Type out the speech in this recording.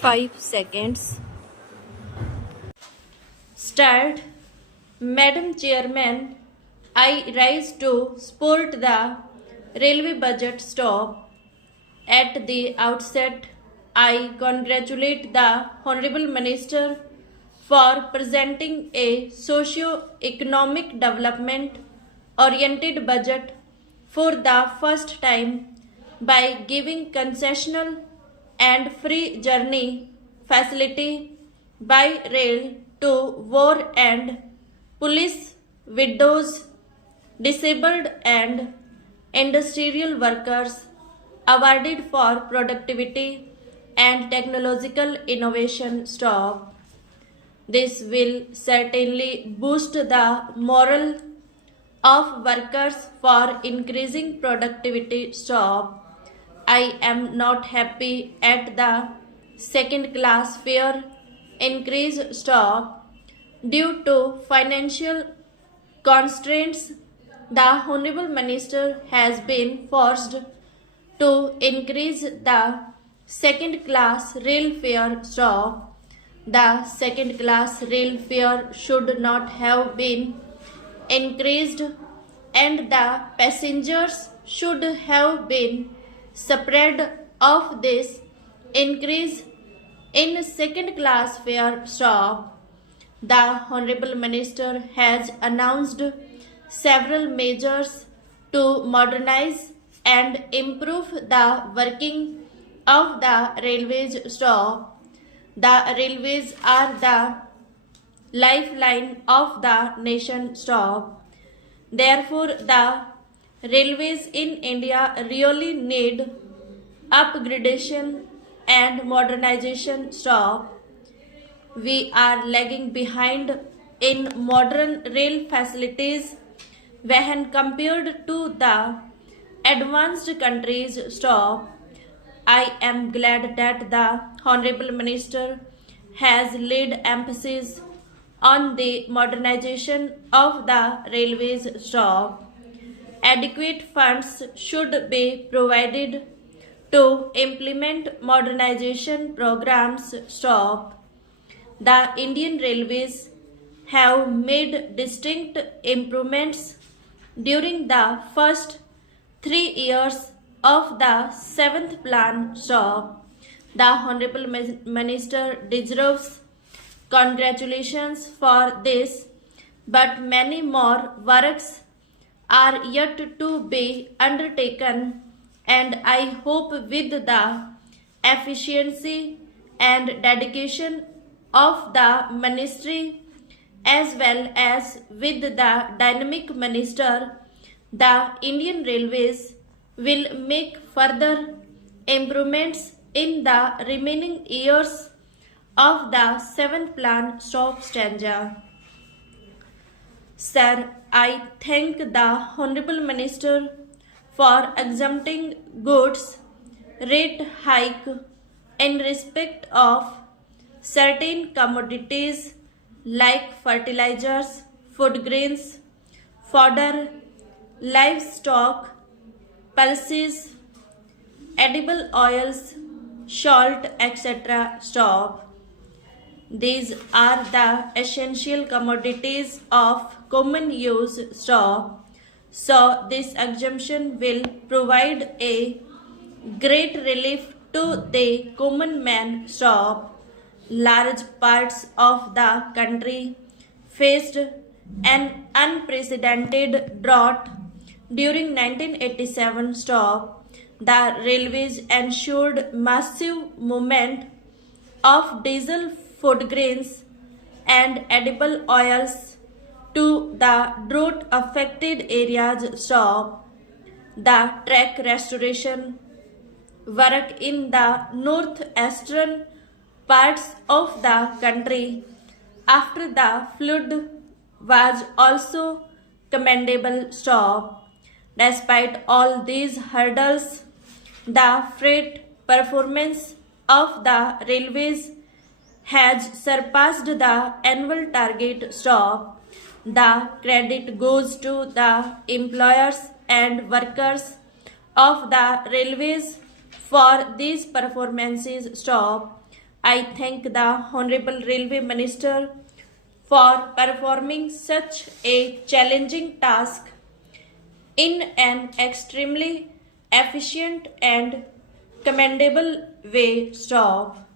5 seconds. Start. Madam Chairman, I rise to support the railway budget stop. At the outset, I congratulate the Honorable Minister for presenting a socio-economic development oriented budget for the first time by giving concessional and free journey facility by rail to war and police widows, disabled and industrial workers awarded for productivity and technological innovation stop. This will certainly boost the morale of workers for increasing productivity stop. I am not happy at the second class fare increase stop due to financial constraints. The Honorable Minister has been forced to increase the second class rail fare stop. The second class rail fare should not have been increased and the passengers should have been spread off this increase in second class fare stop. The Honorable Minister has announced several measures to modernize and improve the working of the railways stop. The railways are the lifeline of the nation stop. Therefore, the railways in India really need upgradation and modernization stop. We are lagging behind in modern rail facilities when compared to the advanced countries stop. I am glad that the Honorable Minister has laid emphasis on the modernization of the railways stop. Adequate funds should be provided to implement modernization programs stop. The Indian Railways have made distinct improvements during the first 3 years of the 7th plan stop. The Honorable Minister deserves congratulations for this, but many more works are yet to be undertaken, and I hope with the efficiency and dedication of the ministry as well as with the dynamic minister, the Indian Railways will make further improvements in the remaining years of the 7th plan stop stanza. Sir, I thank the Honorable Minister for exempting goods rate hike in respect of certain commodities like fertilizers, food grains, fodder, livestock, pulses, edible oils, salt, etc. stop. These are the essential commodities of common use stop. So this exemption will provide a great relief to the common man stop. Large parts of the country faced an unprecedented drought during 1987 stop. The railways ensured massive movement of diesel, food grains and edible oils to the drought affected areas stop. The track restoration work in the northeastern parts of the country after the flood was also commendable stop. Despite all these hurdles, the freight performance of the railways has surpassed the annual target stop. The credit goes to the employers and workers of the railways for these performances stop. I thank the Honorable Railway Minister for performing such a challenging task in an extremely efficient and commendable way. Stop.